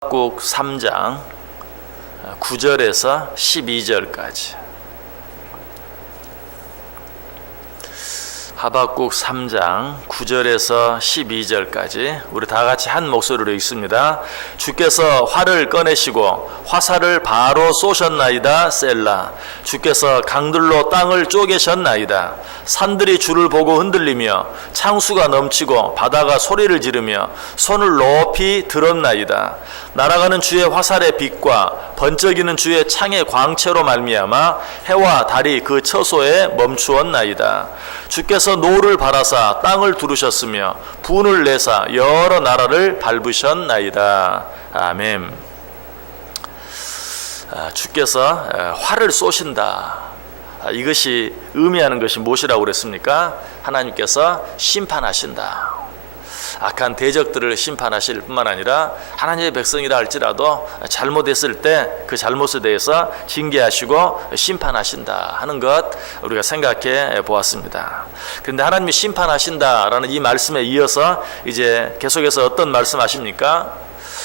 하박국 3장 9절에서 12절까지. 하박국 3장 9절에서 12절까지 우리 다 같이 한 목소리로 읽습니다. 주께서 활을 꺼내시고 화살을 바로 쏘셨나이다. 셀라. 주께서 강들로 땅을 쪼개셨나이다. 산들이 주를 보고 흔들리며 창수가 넘치고 바다가 소리를 지르며 손을 높이 들었나이다. 날아가는 주의 화살의 빛과 번쩍이는 주의 창의 광채로 말미암아 해와 달이 그 처소에 멈추었나이다. 주께서 노를 바라사 땅을 두르셨으며 분을 내사 여러 나라를 밟으셨나이다. 아멘. 주께서 활을 쏘신다. 이것이 의미하는 것이 무엇이라고 그랬습니까? 하나님께서 심판하신다. 악한 대적들을 심판하실 뿐만 아니라 하나님의 백성이라 할지라도 잘못했을 때 그 잘못에 대해서 징계하시고 심판하신다 하는 것 우리가 생각해 보았습니다. 그런데 하나님이 심판하신다라는 이 말씀에 이어서 이제 계속해서 어떤 말씀하십니까?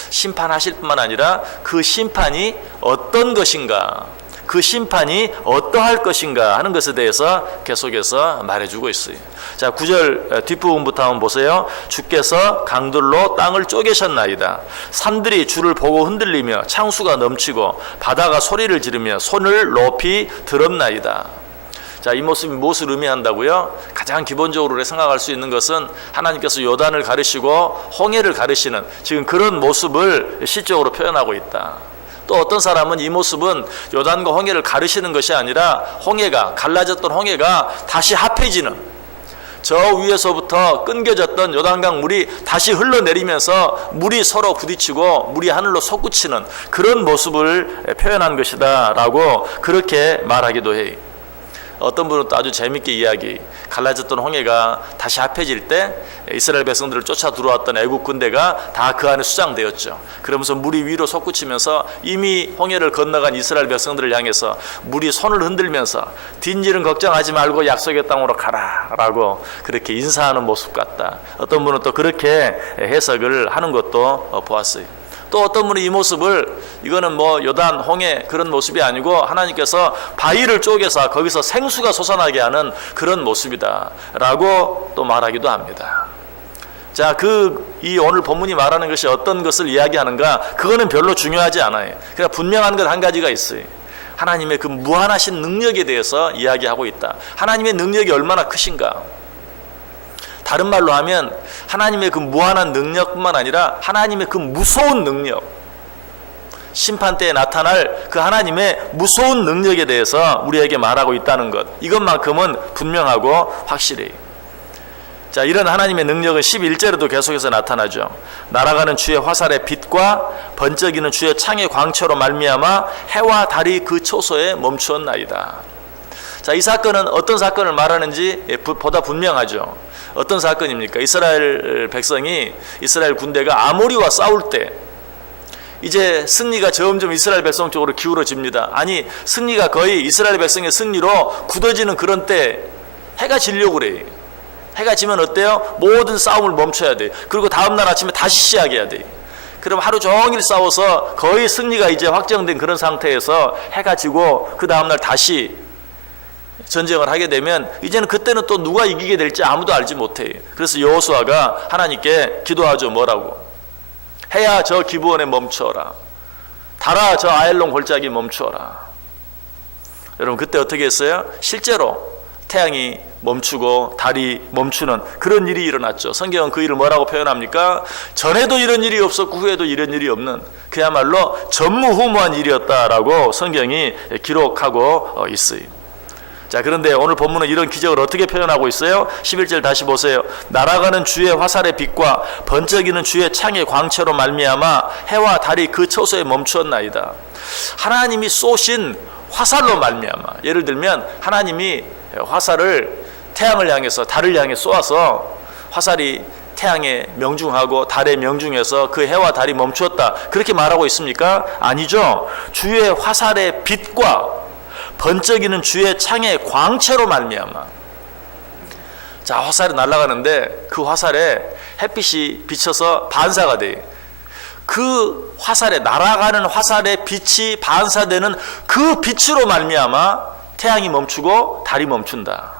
심판하실 뿐만 아니라 그 심판이 어떤 것인가, 그 심판이 어떠할 것인가 하는 것에 대해서 계속해서 말해주고 있어요. 자, 9절 뒷부분부터 한번 보세요. 주께서 강들로 땅을 쪼개셨나이다. 산들이 주를 보고 흔들리며 창수가 넘치고 바다가 소리를 지르며 손을 높이 들었나이다. 자, 이 모습이 무엇을 의미한다고요? 가장 기본적으로 생각할 수 있는 것은 하나님께서 요단을 가르시고 홍해를 가르시는 지금 그런 모습을 시적으로 표현하고 있다. 또 어떤 사람은 이 모습은 요단과 홍해를 가르시는 것이 아니라 홍해가 갈라졌던 홍해가 다시 합해지는, 저 위에서부터 끊겨졌던 요단강 물이 다시 흘러내리면서 물이 서로 부딪히고 물이 하늘로 솟구치는 그런 모습을 표현한 것이다 라고 그렇게 말하기도 해요. 어떤 분은 또 아주 재밌게 이야기, 갈라졌던 홍해가 다시 합해질 때 이스라엘 백성들을 쫓아 들어왔던 애국 군대가 다 그 안에 수장되었죠. 그러면서 물이 위로 솟구치면서 이미 홍해를 건너간 이스라엘 백성들을 향해서 물이 손을 흔들면서 뒷일은 걱정하지 말고 약속의 땅으로 가라 라고 그렇게 인사하는 모습 같다. 어떤 분은 또 그렇게 해석을 하는 것도 보았어요. 또 어떤 분은 이 모습을, 이거는 뭐 요단, 홍해 그런 모습이 아니고 하나님께서 바위를 쪼개서 거기서 생수가 솟아나게 하는 그런 모습이다 라고 또 말하기도 합니다. 자, 이 오늘 본문이 말하는 것이 어떤 것을 이야기하는가, 그거는 별로 중요하지 않아요. 그러나 분명한 것 한 가지가 있어요. 하나님의 그 무한하신 능력에 대해서 이야기하고 있다. 하나님의 능력이 얼마나 크신가. 다른 말로 하면 하나님의 그 무한한 능력뿐만 아니라 하나님의 그 무서운 능력, 심판 때에 나타날 그 하나님의 무서운 능력에 대해서 우리에게 말하고 있다는 것, 이것만큼은 분명하고 확실해요. 자, 이런 하나님의 능력은 11절에도 계속해서 나타나죠. 날아가는 주의 화살의 빛과 번쩍이는 주의 창의 광채로 말미암아 해와 달이 그 초소에 멈추었나이다. 자, 이 사건은 어떤 사건을 말하는지 보다 분명하죠. 어떤 사건입니까? 이스라엘 백성이, 이스라엘 군대가 아모리와 싸울 때 이제 승리가 점점 이스라엘 백성 쪽으로 기울어집니다. 아니, 승리가 거의 이스라엘 백성의 승리로 굳어지는 그런 때 해가 지려고 그래요. 해가 지면 어때요? 모든 싸움을 멈춰야 돼요. 그리고 다음날 아침에 다시 시작해야 돼요. 그럼 하루 종일 싸워서 거의 승리가 이제 확정된 그런 상태에서 해가 지고 그 다음날 다시 전쟁을 하게 되면 이제는 그때는 또 누가 이기게 될지 아무도 알지 못해요. 그래서 여호수아가 하나님께 기도하죠. 뭐라고? 해야 저 기브온에 멈추어라. 달아 저 아엘론 골짜기 멈추어라. 여러분, 그때 어떻게 했어요? 실제로 태양이 멈추고 달이 멈추는 그런 일이 일어났죠. 성경은 그 일을 뭐라고 표현합니까? 전에도 이런 일이 없었고 후에도 이런 일이 없는 그야말로 전무후무한 일이었다라고 성경이 기록하고 있어요. 자, 그런데 오늘 본문은 이런 기적을 어떻게 표현하고 있어요? 11절 다시 보세요. 날아가는 주의 화살의 빛과 번쩍이는 주의 창의 광채로 말미암아 해와 달이 그 처소에 멈추었나이다. 하나님이 쏘신 화살로 말미암아, 예를 들면 하나님이 화살을 태양을 향해서 달을 향해 쏘아서 화살이 태양에 명중하고 달에 명중해서 그 해와 달이 멈추었다, 그렇게 말하고 있습니까? 아니죠. 주의 화살의 빛과 번쩍이는 주의 창의 광채로 말미암아. 자, 화살이 날아가는데 그 화살에 햇빛이 비쳐서 반사가 돼요. 그 화살에, 날아가는 화살에 빛이 반사되는 그 빛으로 말미암아 태양이 멈추고 달이 멈춘다.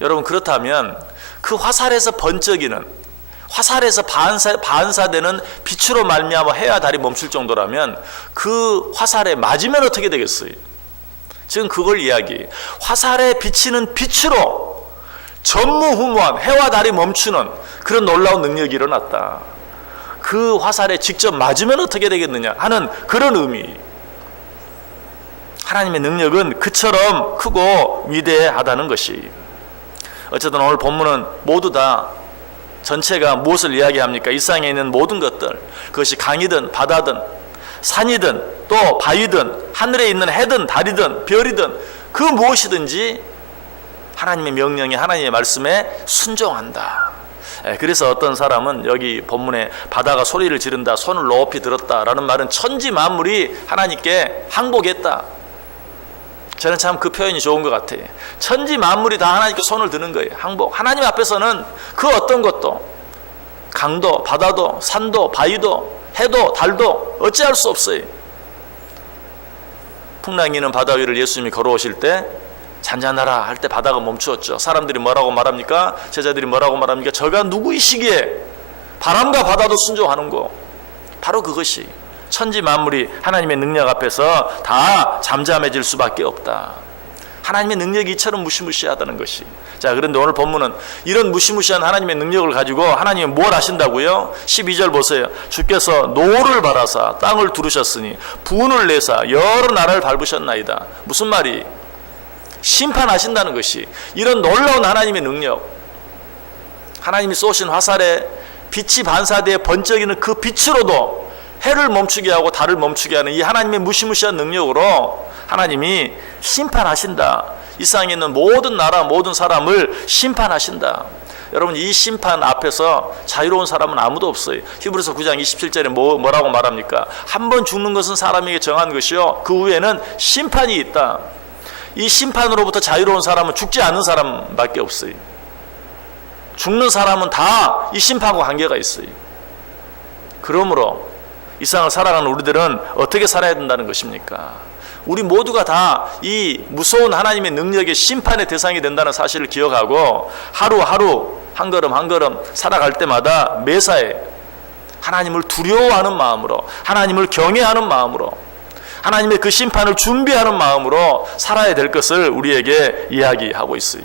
여러분, 그렇다면 그 화살에서 번쩍이는, 화살에서 반사되는 빛으로 말미암아 해와 달이 멈출 정도라면 그 화살에 맞으면 어떻게 되겠어요? 지금 그걸 이야기해요. 화살에 비치는 빛으로 전무후무한 해와 달이 멈추는 그런 놀라운 능력이 일어났다. 그 화살에 직접 맞으면 어떻게 되겠느냐 하는 그런 의미. 하나님의 능력은 그처럼 크고 위대하다는 것이. 어쨌든 오늘 본문은 모두 다 전체가 무엇을 이야기합니까? 이 세상에 있는 모든 것들, 그것이 강이든 바다든 산이든 또 바위든 하늘에 있는 해든 달이든 별이든 그 무엇이든지 하나님의 명령에, 하나님의 말씀에 순종한다. 그래서 어떤 사람은 여기 본문에 바다가 소리를 지른다, 손을 높이 들었다라는 말은 천지 만물이 하나님께 항복했다. 저는 참 그 표현이 좋은 것 같아요. 천지 만물이 다 하나님께 손을 드는 거예요. 항복. 하나님 앞에서는 그 어떤 것도, 강도, 바다도, 산도, 바위도, 해도, 달도 어찌할 수 없어요. 풍랑이는 바다 위를 예수님이 걸어오실 때 잔잔하라 할 때 바다가 멈추었죠. 사람들이 뭐라고 말합니까? 제자들이 뭐라고 말합니까? 저가 누구이시기에 바람과 바다도 순종하는 거. 바로 그것이 천지 만물이 하나님의 능력 앞에서 다 잠잠해질 수밖에 없다. 하나님의 능력이 이처럼 무시무시하다는 것이. 자, 그런데 오늘 본문은 이런 무시무시한 하나님의 능력을 가지고 하나님이 뭘 하신다고요? 12절 보세요. 주께서 노를 바라사 땅을 두르셨으니 분을 내사 여러 나라를 밟으셨나이다. 무슨 말이? 심판하신다는 것이. 이런 놀라운 하나님의 능력, 하나님이 쏘신 화살에 빛이 반사되어 번쩍이는 그 빛으로도 해를 멈추게 하고 달을 멈추게 하는 이 하나님의 무시무시한 능력으로 하나님이 심판하신다. 이 세상에 있는 모든 나라, 모든 사람을 심판하신다. 여러분, 이 심판 앞에서 자유로운 사람은 아무도 없어요. 히브리서 9장 27절에 뭐라고 말합니까? 한 번 죽는 것은 사람에게 정한 것이요 그 후에는 심판이 있다. 이 심판으로부터 자유로운 사람은 죽지 않는 사람밖에 없어요. 죽는 사람은 다 이 심판과 관계가 있어요. 그러므로 이 세상을 살아가는 우리들은 어떻게 살아야 된다는 것입니까? 우리 모두가 다 이 무서운 하나님의 능력의 심판의 대상이 된다는 사실을 기억하고 하루하루 한 걸음 한 걸음 살아갈 때마다 매사에 하나님을 두려워하는 마음으로, 하나님을 경외하는 마음으로, 하나님의 그 심판을 준비하는 마음으로 살아야 될 것을 우리에게 이야기하고 있어요.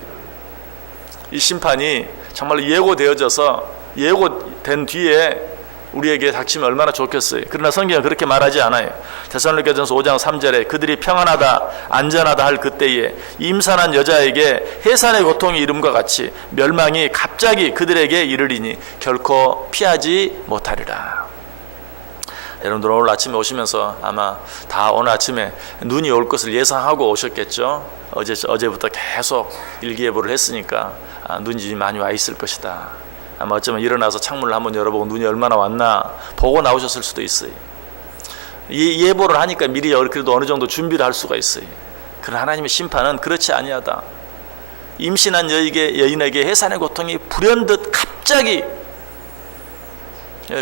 이 심판이 정말 예고되어져서 예고된 뒤에 우리에게 닥치면 얼마나 좋겠어요. 그러나 성경은 그렇게 말하지 않아요. 데살로니가전서 5장 3절에 그들이 평안하다 안전하다 할 그때에 임산한 여자에게 해산의 고통이 이름과 같이 멸망이 갑자기 그들에게 이르리니 결코 피하지 못하리라. 여러분들 오늘 아침에 오시면서 아마 다 오늘 아침에 눈이 올 것을 예상하고 오셨겠죠. 어제부터 계속 일기예보를 했으니까 눈이 많이 와 있을 것이다. 아마 어쩌면 일어나서 창문을 한번 열어보고 눈이 얼마나 왔나 보고 나오셨을 수도 있어요. 이 예보를 하니까 미리 그래도 어느 정도 준비를 할 수가 있어요. 그러나 하나님의 심판은 그렇지 아니하다. 임신한 여인에게 해산의 고통이 불현듯 갑자기,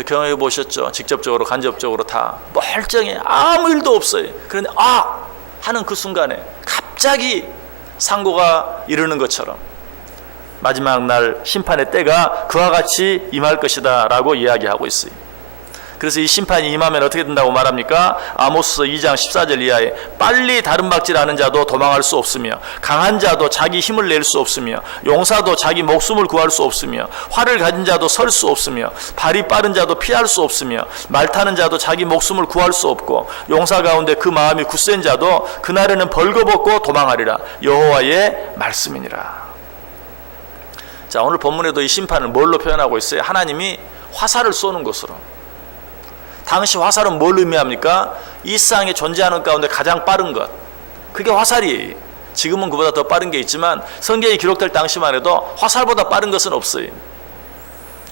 경험해 보셨죠? 직접적으로 간접적으로 다 멀쩡해, 아무 일도 없어요. 그런데 하는 그 순간에 갑자기 상고가 이르는 것처럼 마지막 날 심판의 때가 그와 같이 임할 것이다 라고 이야기하고 있어요. 그래서 이 심판이 임하면 어떻게 된다고 말합니까? 아모스 2장 14절 이하에 빨리 다름박질하는 자도 도망할 수 없으며 강한 자도 자기 힘을 낼 수 없으며 용사도 자기 목숨을 구할 수 없으며 활을 가진 자도 설 수 없으며 발이 빠른 자도 피할 수 없으며 말 타는 자도 자기 목숨을 구할 수 없고 용사 가운데 그 마음이 굳센 자도 그날에는 벌거벗고 도망하리라. 여호와의 말씀이니라. 자, 오늘 본문에도 이 심판을 뭘로 표현하고 있어요? 하나님이 화살을 쏘는 것으로. 당시 화살은 뭘 의미합니까? 이 세상에 존재하는 가운데 가장 빠른 것, 그게 화살이에요. 지금은 그보다 더 빠른 게 있지만 성경이 기록될 당시만 해도 화살보다 빠른 것은 없어요.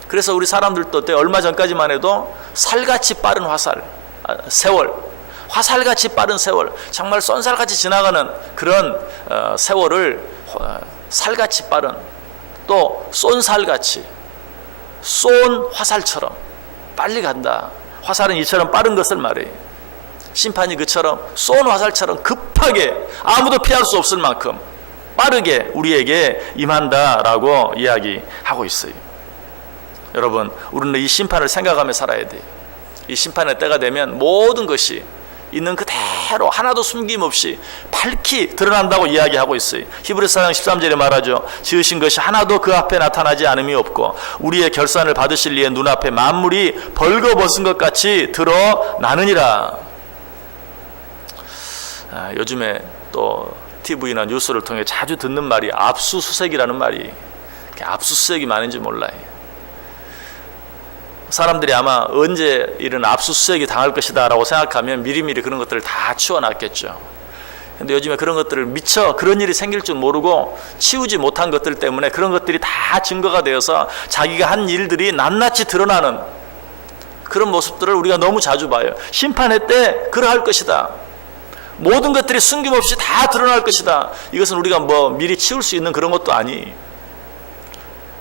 그래서 우리 사람들도 얼마 전까지만 해도 살같이 빠른 화살, 세월, 화살같이 빠른 세월, 정말 쏜살같이 지나가는 그런 세월을 살같이 빠른, 또 쏜살같이 쏜 화살처럼 빨리 간다. 화살은 이처럼 빠른 것을 말해요. 심판이 그처럼 쏜 화살처럼 급하게 아무도 피할 수 없을 만큼 빠르게 우리에게 임한다라고 이야기하고 있어요. 여러분, 우리는 이 심판을 생각하며 살아야 돼요. 이 심판의 때가 되면 모든 것이 있는 그대로 하나도 숨김없이 밝히 드러난다고 이야기하고 있어요. 히브리서 4장 13절에 말하죠. 지으신 것이 하나도 그 앞에 나타나지 않음이 없고 우리의 결산을 받으실 이의 눈앞에 만물이 벌거벗은 것 같이 드러나느니라. 요즘에 또 TV나 뉴스를 통해 자주 듣는 말이 압수수색이라는 말이, 압수수색이 많은지 몰라요. 사람들이 아마 언제 이런 압수수색이 당할 것이다 라고 생각하면 미리미리 그런 것들을 다 치워놨겠죠. 근데 요즘에 그런 것들을 미처 그런 일이 생길 줄 모르고 치우지 못한 것들 때문에 그런 것들이 다 증거가 되어서 자기가 한 일들이 낱낱이 드러나는 그런 모습들을 우리가 너무 자주 봐요. 심판의 때 그러할 것이다. 모든 것들이 숨김없이 다 드러날 것이다. 이것은 우리가 뭐 미리 치울 수 있는 그런 것도 아니.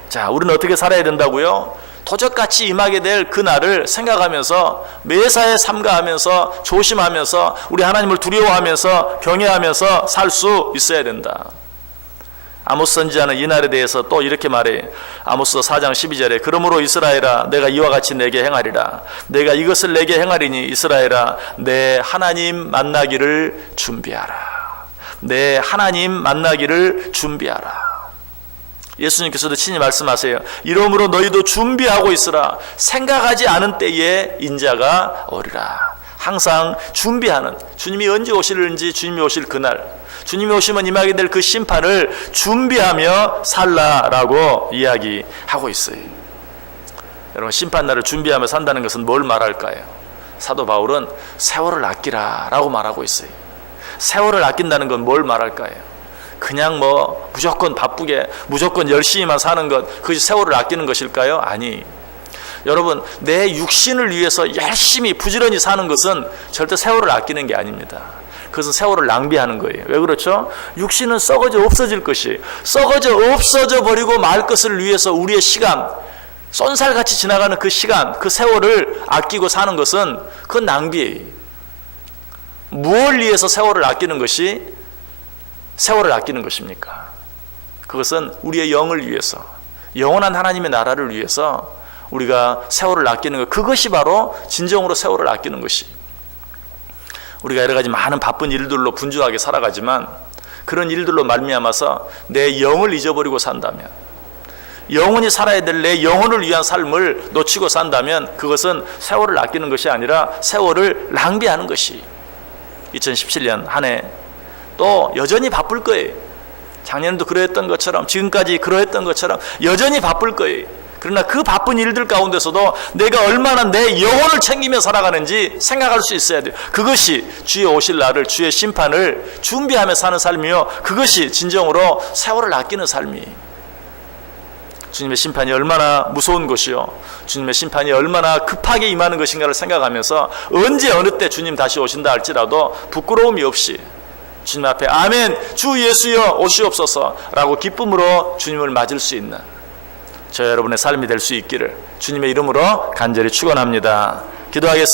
자, 우리는 어떻게 살아야 된다고요? 도적같이 임하게 될 그날을 생각하면서 매사에 삼가하면서 조심하면서 우리 하나님을 두려워하면서 경외하면서 살 수 있어야 된다. 아모스 선지자는 이 날에 대해서 또 이렇게 말해. 아모스 4장 12절에 그러므로 이스라엘아 내가 이와 같이 내게 행하리라. 내가 이것을 내게 행하리니 이스라엘아 내 하나님 만나기를 준비하라. 내 하나님 만나기를 준비하라. 예수님께서도 친히 말씀하세요. 이러므로 너희도 준비하고 있으라. 생각하지 않은 때에 인자가 오리라. 항상 준비하는, 주님이 언제 오실는지 주님이 오실 그날, 주님이 오시면 임하게 될 그 심판을 준비하며 살라라고 이야기하고 있어요. 여러분, 심판날을 준비하며 산다는 것은 뭘 말할까요? 사도 바울은 세월을 아끼라라고 말하고 있어요. 세월을 아낀다는 건 뭘 말할까요? 그냥 뭐 무조건 바쁘게 무조건 열심히만 사는 것, 그것이 세월을 아끼는 것일까요? 아니. 여러분, 내 육신을 위해서 열심히 부지런히 사는 것은 절대 세월을 아끼는 게 아닙니다. 그것은 세월을 낭비하는 거예요. 왜 그렇죠? 육신은 썩어져 없어질 것이, 썩어져 없어져 버리고 말 것을 위해서 우리의 시간, 쏜살같이 지나가는 그 시간, 그 세월을 아끼고 사는 것은 그건 낭비예요. 무엇을 위해서 세월을 아끼는 것이 세월을 아끼는 것입니까? 그것은 우리의 영을 위해서, 영원한 하나님의 나라를 위해서 우리가 세월을 아끼는 것, 그것이 바로 진정으로 세월을 아끼는 것이. 우리가 여러 가지 많은 바쁜 일들로 분주하게 살아가지만 그런 일들로 말미암아서 내 영을 잊어버리고 산다면, 영원히 살아야 될 내 영혼을 위한 삶을 놓치고 산다면 그것은 세월을 아끼는 것이 아니라 세월을 낭비하는 것이. 2017년 한 해 또 여전히 바쁠 거예요. 작년에도 그러했던 것처럼, 지금까지 그러했던 것처럼 여전히 바쁠 거예요. 그러나 그 바쁜 일들 가운데서도 내가 얼마나 내 영혼을 챙기며 살아가는지 생각할 수 있어야 돼요. 그것이 주의 오실 날을, 주의 심판을 준비하며 사는 삶이요, 그것이 진정으로 세월을 아끼는 삶이에요. 주님의 심판이 얼마나 무서운 것이요, 주님의 심판이 얼마나 급하게 임하는 것인가를 생각하면서 언제 어느 때 주님 다시 오신다 할지라도 부끄러움이 없이 주님 앞에 아멘 주 예수여 오시옵소서 라고 기쁨으로 주님을 맞을 수 있는 저 여러분의 삶이 될 수 있기를 주님의 이름으로 간절히 축원합니다. 기도하겠습니다.